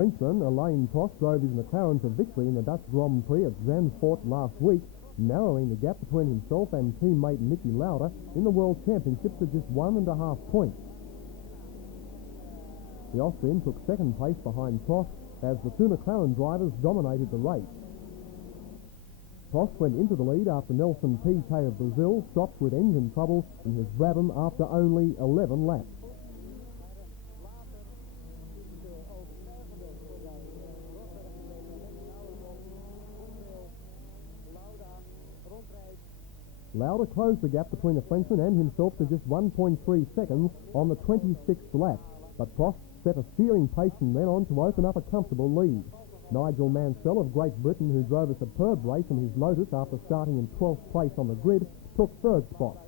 Frenchman Alain Prost drove his McLaren to victory in the Dutch Grand Prix at Zandvoort last week, narrowing the gap between himself and teammate Niki Lauda in the World Championship to just 1.5 points. The Austrian took second place behind Prost as the two McLaren drivers dominated the race. Prost went into the lead after Nelson Piquet of Brazil stopped with engine trouble in his Brabham after only 11 laps. Lauda closed the gap between the Frenchman and himself to just 1.3 seconds on the 26th lap, but Prost set a steering pace from then on to open up a comfortable lead. Nigel Mansell of Great Britain, who drove a superb race in his Lotus after starting in 12th place on the grid, took third spot.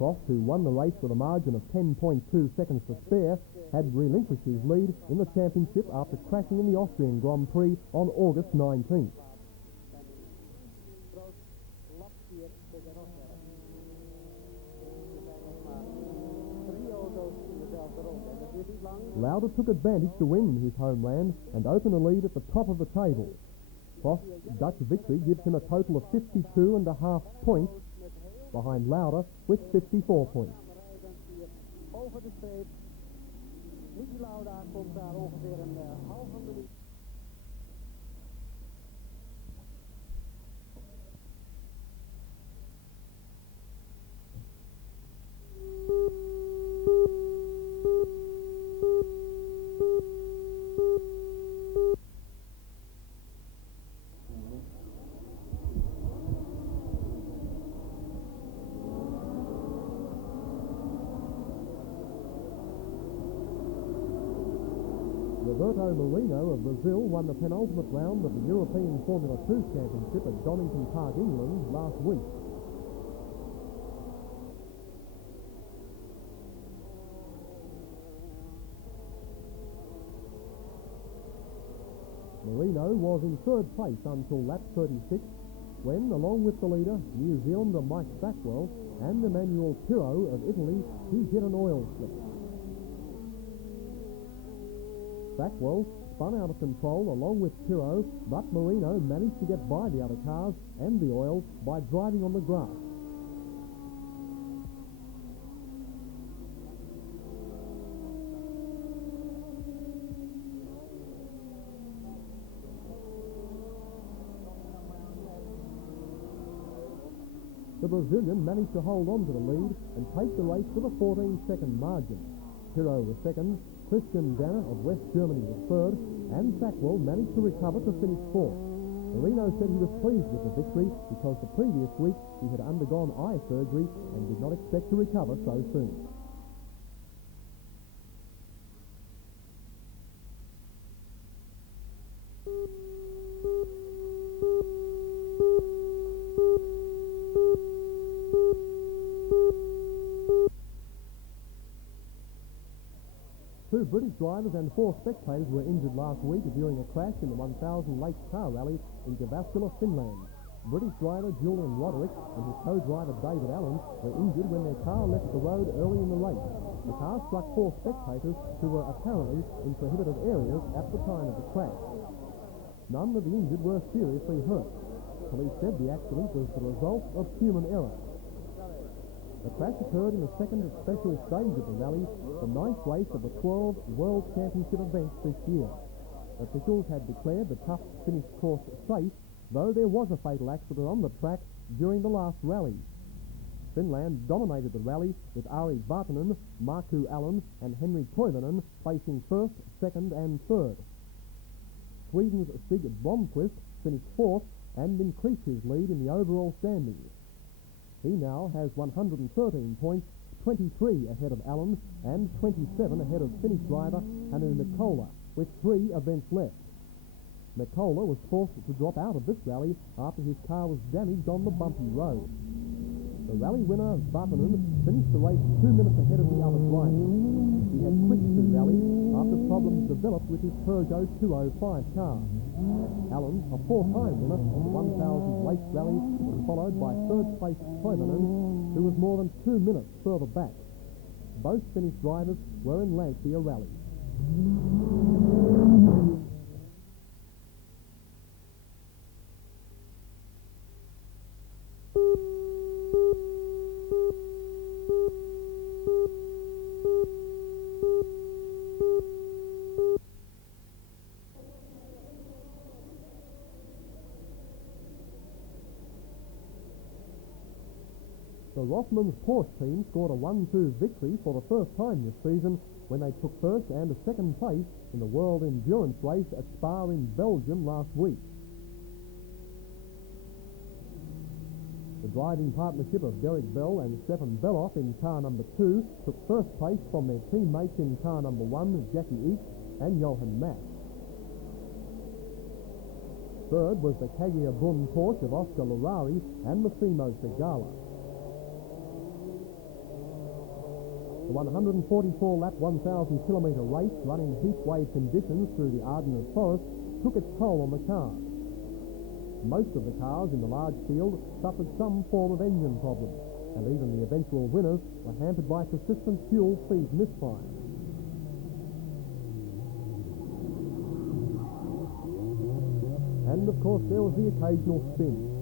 Prost, who won the race with a margin of 10.2 seconds to spare, had relinquished his lead in the championship after crashing in the Austrian Grand Prix on August 19th. Lauda took advantage to win his homeland and open a lead at the top of the table. Prost's Dutch victory gives him a total of 52.5 points, behind Lauda with 54 points. Over de streep. Niki Lauda komt daar ongeveer een halve minuut. Roberto Merino of Brazil won the penultimate round of the European Formula 2 Championship at Donington Park, England last week. Merino was in third place until lap 36, when, along with the leader, New Zealander Mike Stackwell, and Emmanuel Pirro of Italy, he hit an oil slip. Stackwell spun out of control along with Pirro, but Merino managed to get by the other cars and the oil by driving on the grass. The Brazilian managed to hold on to the lead and take the race with a 14-second margin. Pirro was second, Christian Danner of West Germany was third, and Stackwell managed to recover to finish fourth. Merino said he was pleased with the victory because the previous week he had undergone eye surgery and did not expect to recover so soon. Two British drivers and 4 spectators were injured last week during a crash in the 1000 Lakes Car Rally in Jyväskylä, Finland. British driver Julian Roderick and his co-driver David Allen were injured when their car left the road early in the race. The car struck 4 spectators who were apparently in prohibited areas at the time of the crash. None of the injured were seriously hurt. Police said the accident was the result of human error. The crash occurred in the second special stage of the rally, the 9th race of the 12 World Championship events this year. Officials had declared the tough finish course safe, though there was a fatal accident on the track during the last rally. Finland dominated the rally with Ari Vartanen, Markku Allen and Henry Koivunen placing first, second and third. Sweden's Stig Blomqvist finished fourth and increased his lead in the overall standings. He now has 113 points, 23 ahead of Allen and 27 ahead of Finnish driver Hannu Mikkola, with 3 events left. Mikkola was forced to drop out of this rally after his car was damaged on the bumpy road. The rally winner, Vartanen, finished the race 2 minutes ahead of the other driver. He had quit the rally after problems developed with his Peugeot 205 car. Allen, a 4-time winner of the 1000 Lakes Rally, was followed by third-place Koivunen, who was more than 2 minutes further back. Both Finnish drivers were in Lancia rallies. The Rothmans Porsche team scored a 1-2 victory for the first time this season when they took first and second place in the World Endurance Race at Spa in Belgium last week. The driving partnership of Derek Bell and Stefan Beloff in car number 2 took first place from their teammates in car number 1, Jackie Eek and Johan Mack. Third was the Kagia Brunn Porsche of Oscar Larari and the Fimo Segala. The 144-lap 1,000-kilometre race run in heatwave conditions through the Ardennes Forest took its toll on the cars. Most of the cars in the large field suffered some form of engine problem, and even the eventual winners were hampered by persistent fuel feed misfire. And of course there was the occasional spin.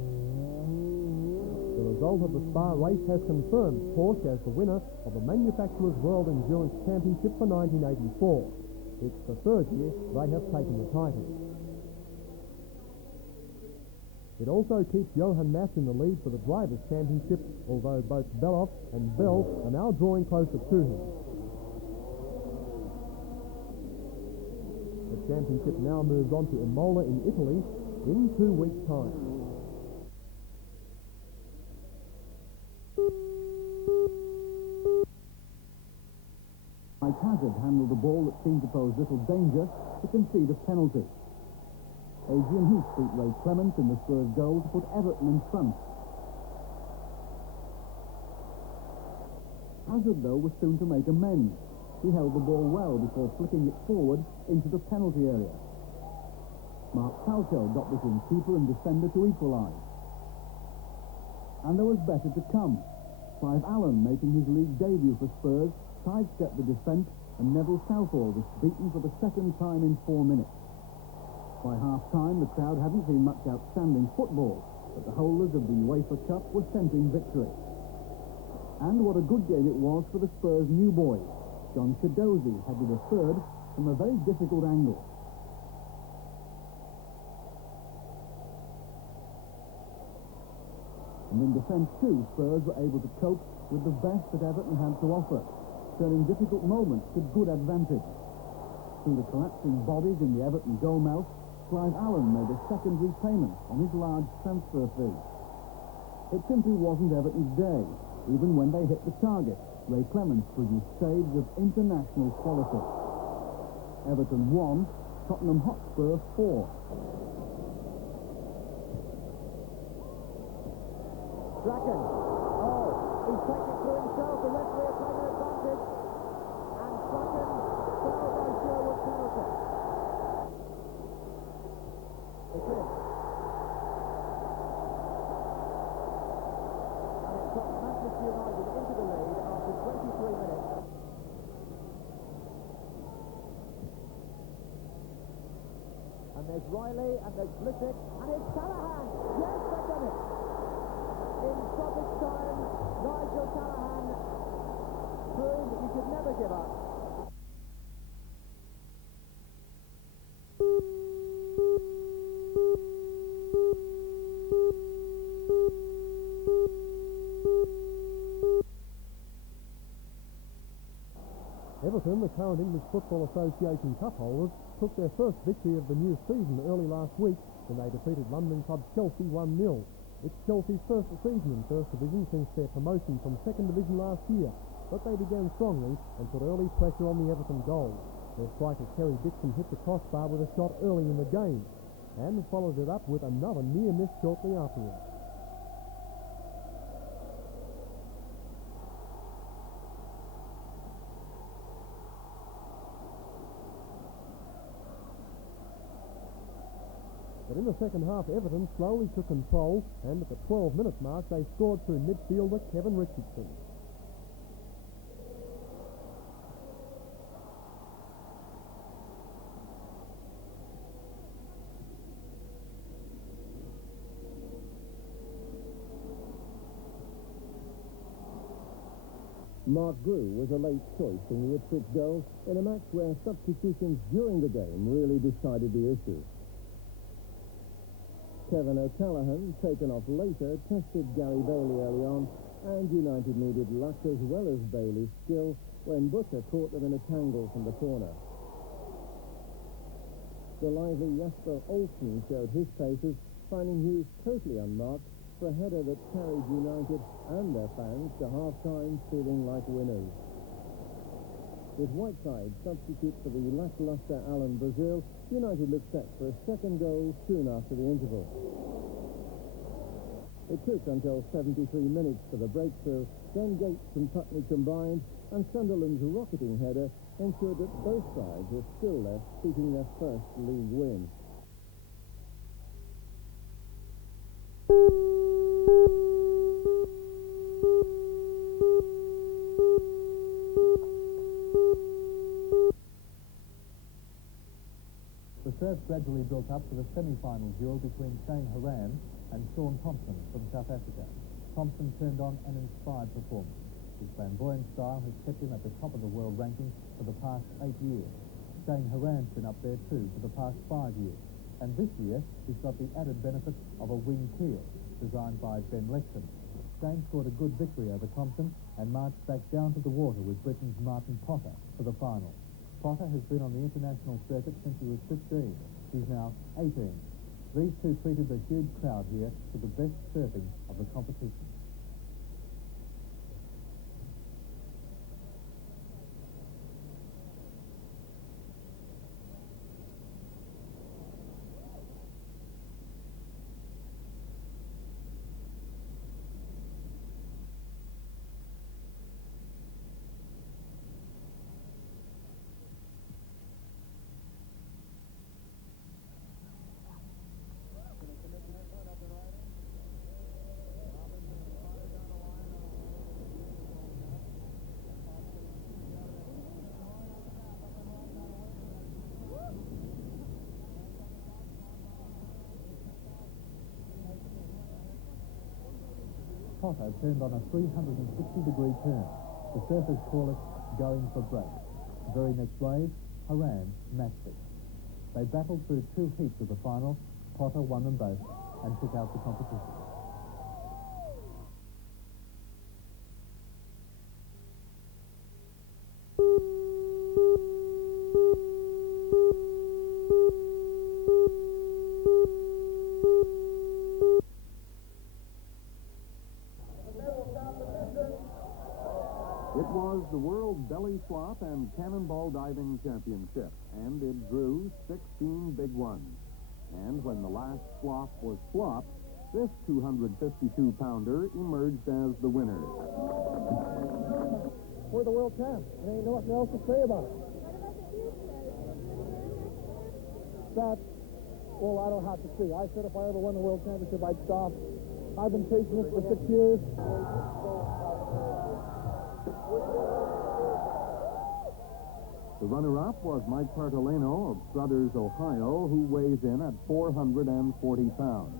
The result of the Spa race has confirmed Porsche as the winner of the Manufacturers' World Endurance Championship for 1984. It's the third year they have taken the title. It also keeps Johan Mass in the lead for the Drivers' Championship, although both Beloff and Bell are now drawing closer to him. The championship now moves on to Imola in Italy in 2 weeks' time. Mike Hazard handled the ball that seemed to pose little danger to concede a penalty. Adrian Heath beat Ray Clement in the Spurs goal to put Everton in front. Hazard, though, was soon to make amends. He held the ball well before flicking it forward into the penalty area. Mark Calcho got between keeper and defender to equalise. And there was better to come. Clive Allen, making his league debut for Spurs, sidestepped the defence, and Neville Southall was beaten for the second time in 4 minutes. By half-time, the crowd hadn't seen much outstanding football, but the holders of the UEFA Cup were scenting victory. And what a good game it was for the Spurs' new boys. John Chidozie headed a third from a very difficult angle. And in defence too, Spurs were able to cope with the best that Everton had to offer, turning difficult moments to good advantage. Through the collapsing bodies in the Everton goal mouth, Clive Allen made a second repayment on his large transfer fee. It simply wasn't Everton's day, even when they hit the target. Ray Clement produced saves of international quality. Everton 1, Tottenham Hotspur 4. Strachan. Oh, he's taken it through himself. The referee has taken advantage. And Strachan fouled by Sherwood penalty. It's in. And it puts Manchester United into the lead after 23 minutes. And there's Riley, and there's Blissett, and it's Callahan. Yes, they've done it. In stoppage time, Nigel Callahan proved that you could never give up. Everton, the current English Football Association Cup holders, took their first victory of the new season early last week when they defeated London club Chelsea 1-0. It's Chelsea's first season in First Division since their promotion from Second Division last year, but they began strongly and put early pressure on the Everton goal. Their striker Kerry Dixon hit the crossbar with a shot early in the game and followed it up with another near miss shortly afterwards. But in the second half, Everton slowly took control, and at the 12-minute mark, they scored through midfielder Kevin Richardson. Mark Grew was a late choice in the Ipswich goal in a match where substitutions during the game really decided the issue. Kevin O'Callaghan, taken off later, tested Gary Bailey early on, And United needed luck as well as Bailey's skill when Butcher caught them in a tangle from the corner. The lively Jasper Olsen showed his paces, finding Hughes totally unmarked for a header that carried United and their fans to half-time feeling like winners. With Whiteside substitute for the lacklustre Alan Brazil, United looked set for a second goal soon after the interval. It took until 73 minutes for the breakthrough, then Gates and Putney combined, and Sunderland's rocketing header ensured that both sides were still left seeking their first league win. The surf gradually built up for the semi-final duel between Shane Horan and Sean Thompson from South Africa. Thompson turned on an inspired performance. His flamboyant style has kept him at the top of the world ranking for the past 8 years. Shane Horan's been up there too for the past 5 years. And this year, he's got the added benefit of a wing keel, designed by Ben Lexton. Shane scored a good victory over Thompson and marched back down to the water with Britain's Martin Potter for the final. Potter has been on the international circuit since he was 15. He's now 18. These two treated the huge crowd here to the best surfing of the competition. Potter turned on a 360-degree turn. The surfers call it going for break. Very next wave, Horan matched it. They battled through 2 heats of the final. Potter won them both and took out the competition. It was the World Belly Flop and Cannonball Diving Championship, and it drew 16 big ones. And when the last flop was flopped, this 252-pounder emerged as the winner. We're the world champs. There ain't nothing else to say about it. That, well, I don't have to see. I said if I ever won the world championship, I'd stop. I've been chasing this for 6 years. The runner-up was Mike Partolano of Struthers, Ohio, who weighs in at 440 pounds.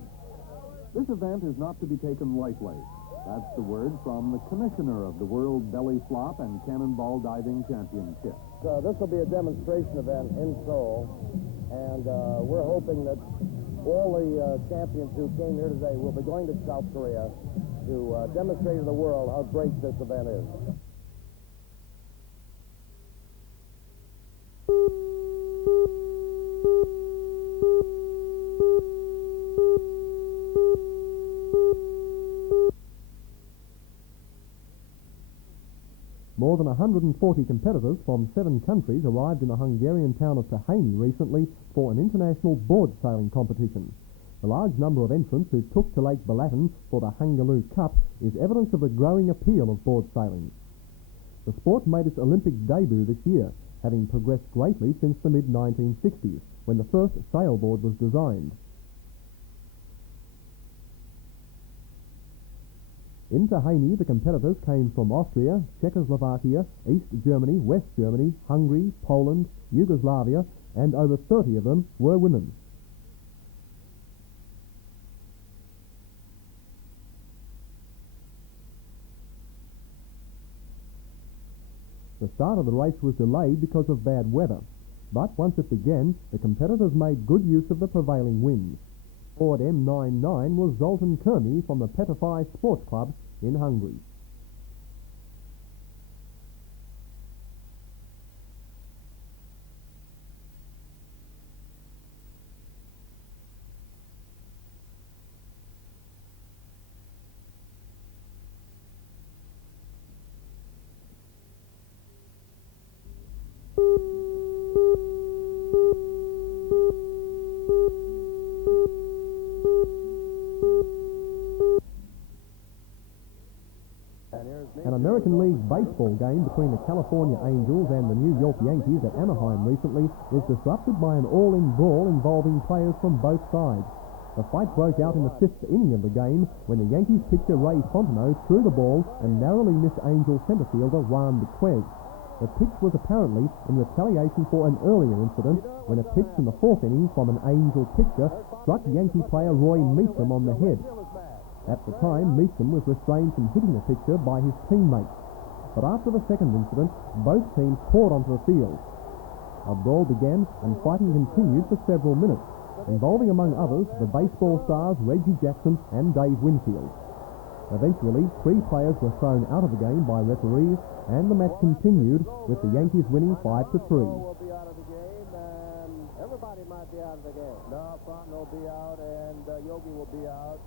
This event is not to be taken lightly. That's the word from the commissioner of the World Belly Flop and Cannonball Diving Championship. This will be a demonstration event in Seoul, and we're hoping that all the champions who came here today will be going to South Korea to demonstrate to the world how great this event is. More than 140 competitors from 7 countries arrived in the Hungarian town of Tehani recently for an international board sailing competition. The large number of entrants who took to Lake Balaton for the Hungaloo Cup is evidence of the growing appeal of board sailing. The sport made its Olympic debut this year, having progressed greatly since the mid-1960s, when the first sailboard was designed. In Tehani, the competitors came from Austria, Czechoslovakia, East Germany, West Germany, Hungary, Poland, Yugoslavia, and over 30 of them were women. The start of the race was delayed because of bad weather, but once it began, the competitors made good use of the prevailing winds. Board M99 was Zoltan Kermi from the Petafai Sports Club in Hungary. An American League baseball game between the California Angels and the New York Yankees at Anaheim recently was disrupted by an all-in brawl involving players from both sides. The fight broke out in the 5th inning of the game when the Yankees pitcher Ray Fontenot threw the ball and narrowly missed Angel center fielder Juan Bequez. The pitch was apparently in retaliation for an earlier incident when a pitch in the 4th inning from an Angel pitcher struck Yankee player Roy Meacham on the head. At the time, Meacham was restrained from hitting the pitcher by his teammates. But after the second incident, both teams poured onto the field. A brawl began and fighting continued for several minutes, involving among others the baseball stars Reggie Jackson and Dave Winfield. Eventually, 3 players were thrown out of the game by referees, and the match continued with the Yankees winning 5-3. Will be out of the game, and everybody might be out of the game. No, Fontenot will be out, and Yogi will be out.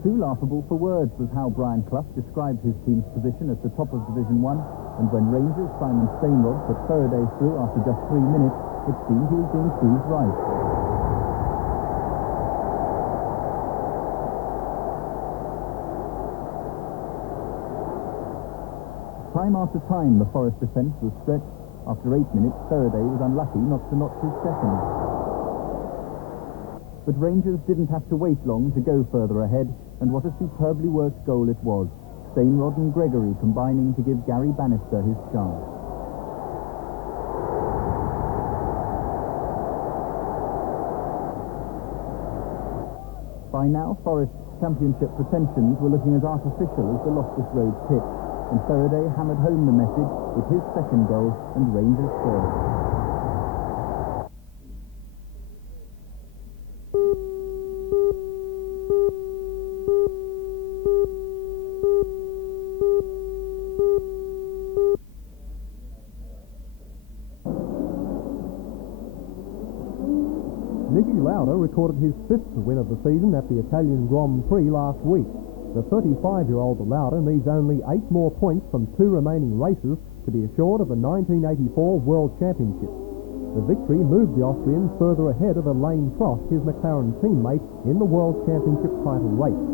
Too laughable for words was how Brian Clough described his team's position at the top of Division 1, and when Rangers' Simon Stainrod put Faraday through after just 3 minutes, it seemed he was being proved right. Time after time, the Forest defence was stretched. After 8 minutes, Faraday was unlucky not to notch his second. But Rangers didn't have to wait long to go further ahead, and what a superbly worked goal it was. Stainrod and Gregory combining to give Gary Bannister his chance. By now, Forest's championship pretensions were looking as artificial as the Loftus Road pitch, and Faraday hammered home the message with his second goal and Rangers' third. Recorded his 5th win of the season at the Italian Grand Prix last week. The 35-year-old Lauda needs only 8 more points from 2 remaining races to be assured of the 1984 World Championship. The victory moved the Austrian further ahead of Alain Prost, his McLaren teammate, in the World Championship title race.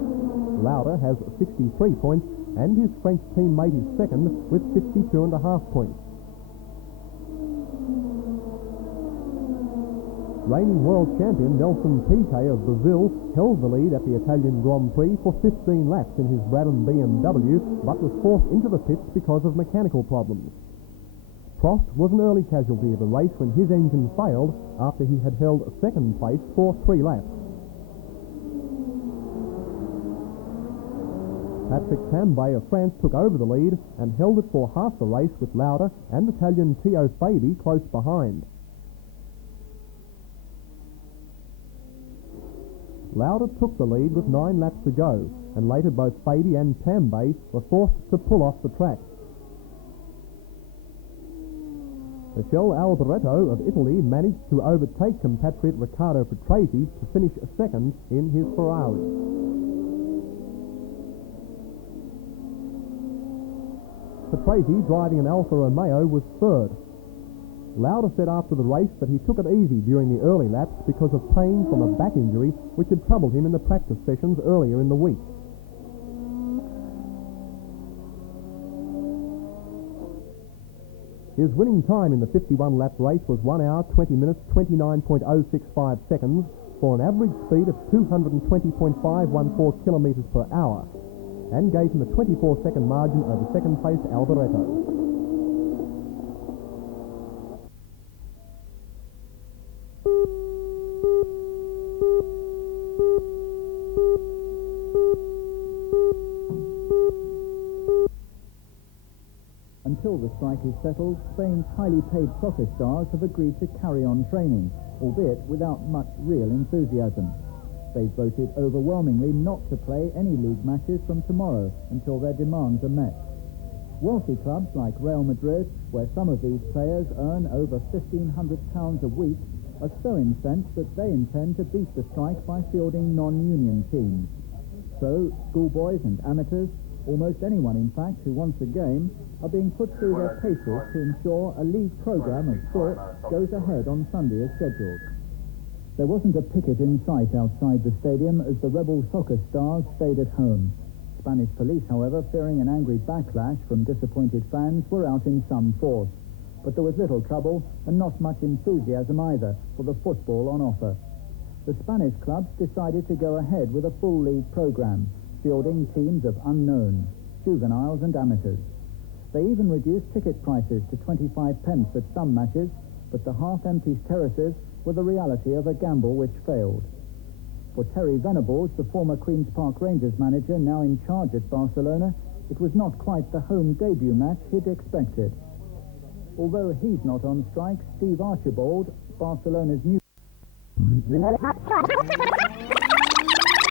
Lauda has 63 points and his French teammate is second with 52.5 points. Reigning world champion Nelson Piquet of Brazil held the lead at the Italian Grand Prix for 15 laps in his Braddon BMW, but was forced into the pits because of mechanical problems. Prost was an early casualty of the race when his engine failed after he had held second place for 3 laps. Patrick Tambay of France took over the lead and held it for half the race with Lauda and Italian Teo Fabi close behind. Lauda took the lead with 9 laps to go, and later both Fabi and Tambay were forced to pull off the track. Michele Alboreto of Italy managed to overtake compatriot Riccardo Patrese to finish second in his Ferrari. Patrese, driving an Alfa Romeo, was third. Lauda said after the race that he took it easy during the early laps because of pain from a back injury which had troubled him in the practice sessions earlier in the week. His winning time in the 51-lap race was 1 hour, 20 minutes, 29.065 seconds for an average speed of 220.514 kilometres per hour, and gave him a 24-second margin over second-placed Alboreto. Until the strike is settled, Spain's highly paid soccer stars have agreed to carry on training, albeit without much real enthusiasm. They've voted overwhelmingly not to play any league matches from tomorrow until their demands are met. Wealthy clubs like Real Madrid, where some of these players earn over £1,500 a week, are so incensed that they intend to beat the strike by fielding non-union teams. So, schoolboys and amateurs, Almost anyone, in fact, who wants a game are being put through their paces to ensure a league programme of sport goes ahead on Sunday as scheduled. There wasn't a picket in sight outside the stadium as the rebel soccer stars stayed at home. Spanish police, however, fearing an angry backlash from disappointed fans, were out in some force. But there was little trouble and not much enthusiasm either for the football on offer. The Spanish clubs decided to go ahead with a full league programme, fielding teams of unknowns, juveniles and amateurs. They even reduced ticket prices to 25 pence at some matches, but the half-empty terraces were the reality of a gamble which failed. For Terry Venables, the former Queen's Park Rangers manager, now in charge at Barcelona, it was not quite the home debut match he'd expected. Although he's not on strike, Steve Archibald, Barcelona's new...